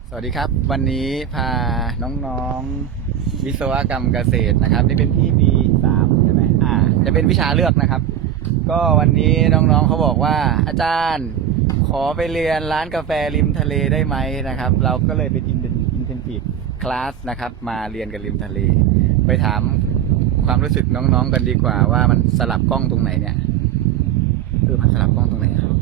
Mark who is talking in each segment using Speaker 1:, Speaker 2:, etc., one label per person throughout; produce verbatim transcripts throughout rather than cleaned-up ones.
Speaker 1: สวัสดีครับวันนี้พาน้องๆวิศวกรรมเกษตรนะครับนี่เป็นที่ บี สาม ใช่ไหมอ่าจะเป็นวิชาเลือกนะครับ ก็วันนี้น้องๆเขาบอกว่าอาจารย์ขอไปเรียนร้านกาแฟริมทะเลได้ไหมนะครับ เราก็เลยเป็นอินเทนซีฟคลาสนะครับมาเรียนกันริมทะเล ไปถามความรู้สึกน้องๆกันดีกว่าว่ามันสลับกล้องตรงไหนเนี่ยคือมันสลับกล้องตรงไหนครับ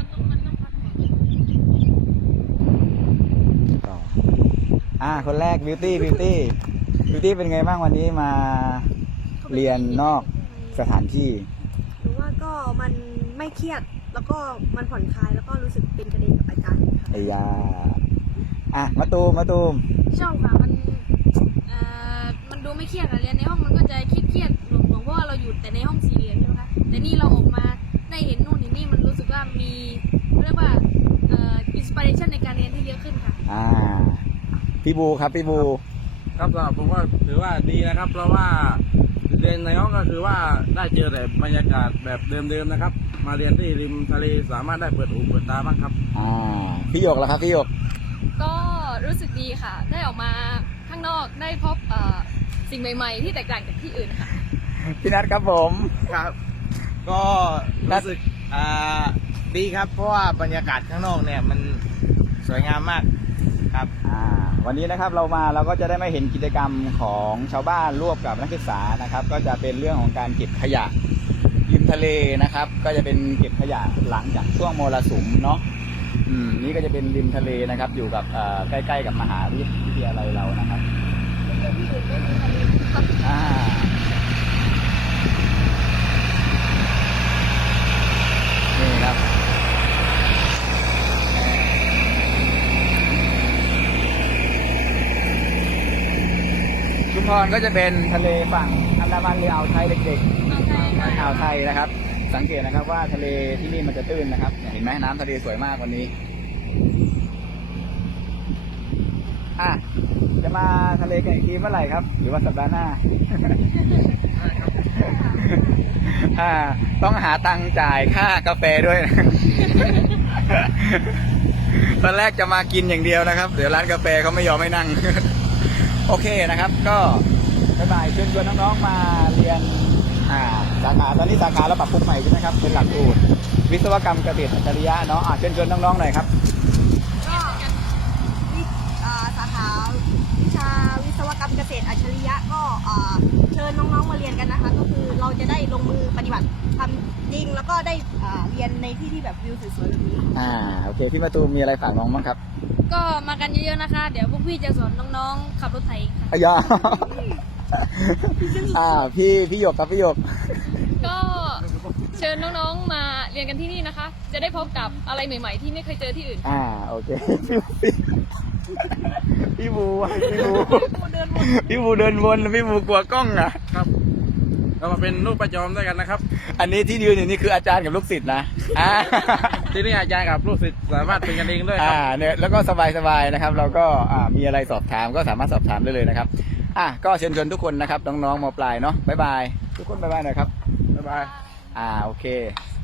Speaker 1: อ่าคนแรกบิวตี้บิวตี้บิวตี้เป็นไงบ้างวันนี้มาเรียนนอกสถานที่
Speaker 2: หรือว่าก็มันไม่เครียดแล้วก็มันผ่อนคลายแล้วก็รู้สึกเป็นกันเองกับอาจารย์ค่ะ
Speaker 1: ไอ้ยาอ่ะมาตูมมาตูม
Speaker 3: ชอบค่ะมันเอ่อมันดูไม่เครียดอะเรียนในห้องมันก็จะเครียดเครียดหน่วงๆเพราะว่าเราอยู่แต่ในห้องสี่เหลี่ยมใช่ไหมคะแต่นี่เราออกมาได้เห็นนู่นเห็นนี่มันรู้สึกว่ามีเรียกว่าเอ่ออินสปิเรชันในการเรียนที่เยอะขึ้นค่ะ
Speaker 1: อ่าพี่บูครับพี่บู
Speaker 4: ครับสำหรับผมก็ถือว่าดีนะครับ เพราะว่าเรียนในห้องก็คือว่าได้เจอแต่บรรยากาศแบบเดิมๆนะครับ มาเรียนที่ริมทะเลสามารถได้เปิดหูเปิดตาบ้างครับ
Speaker 1: อ่าพี่หยกแล้วครับพี่หยก
Speaker 3: ก็รู้สึกดีค่ะได้ออกมาข้างนอกได้พบเอ่อสิ่งใหม่ๆที่แตกต่างจากที่อื่นค่ะ
Speaker 1: พี่นัทครับผม
Speaker 5: ครับก็รู้สึกอ่าดีครับเพราะว่าบรรยากาศข้างนอกเนี่ยมันสวยงามมากครับ
Speaker 1: อ่าวันนี้นะครับเรามาเราก็จะได้มาเห็นกิจกรรมของชาวบ้านร่วมกับนักศึกษานะครับก็จะเป็นเรื่องของการเก็บขยะริมทะเลนะครับก็จะเป็นเก็บขยะหลังจากช่วงมรสุมเนาะอืมนี่ก็จะเป็นริมทะเลนะครับอยู่กับเอ่อใกล้ๆกับมหาวิทยาลัยเรานะครับอ่านี่ครับชุมพรก็จะเป็นทะเลฝั่งอันดามันหรืออ่าวไทยเด็กๆอ่าวไทยนะครับสังเกตนะครับว่าทะเลที่นี่มันจะตื้นนะครับเห็นไหมน้ำทะเลสวยมากวันนี้อ่ะจะมาทะเลกันอีกทีเมื่อไหร่ครับหรือว่าสัปดาห์หน้า อ่าต้องหาตังค์จ่ายค่ากาแฟด้วยนะ ตอนแรกจะมากินอย่างเดียวนะครับเดี๋ยวร้านกาแฟเขาไม่ยอมให้นั่ง โอเคนะครับก็บ๊ายบายเชิญชวนน้องๆมาเรียนอ่าสาขาตอนนี้สาขาเราปรับปรุงใหม่ใช่ไหมครับเป็นหลักสูตรวิศวกรรมเกษตรอัจฉริยะเนาะอ่าเชิญชวนน้องๆหน่อยครับ
Speaker 2: ก็วิอ่าสาขาวิชาวิศวกรรมเกษตรอัจฉริยะก็อ่าเชิญน้องๆมาเรียนกันนะคะก็คือเราจะได้ลงมือปฏิบัติทำจริงแล้วก็ได้อ่าเรียนในที่ที่แบบวิวสวยๆแบบนี้
Speaker 1: อ่าโอเคพี่มาตูมมีอะไรฝากน้องบ้างครับ
Speaker 3: ก็มากันเยอะๆนะคะเดี๋ยวพวกพี่จะสอนน้องๆขับรถไถค่ะ
Speaker 1: อ้ยาอ่าพี่พี่หยกครับพี่หยก
Speaker 3: ก็เชิญน้องๆมาเรียนกันที่นี่นะคะ จะได้พบกับอะไรใหม่ๆที่ไม่เคยเจอที่อื่น
Speaker 1: อ่าโอเคพี่พี่บูพี่บูพี่บูเดินวนพี่บูกลัวกล้องอ่ะ
Speaker 4: ครับเรามาเป็นลูกประจอมด้วยกันนะครับ
Speaker 1: อันนี้ที่ยืนอยู่นี่คืออาจารย์กับลูกศิษย์นะอ่า
Speaker 4: ที่นี่อาจารย์กับลูกศิษย์สามารถเป็นกันเองด้วยครับ
Speaker 1: อ่าเนี่ยแล้วก็สบายๆนะครับเราก็อ่ามีอะไรสอบถามก็สามารถสอบถามได้เลยนะครับอ่ะก็เชิญชวนทุกคนนะครับน้องๆม.ปลายเนาะบ๊ายบายทุกคนบ๊ายบายหน่อยครับ
Speaker 4: บ๊ายบาย
Speaker 1: อ่าโอเค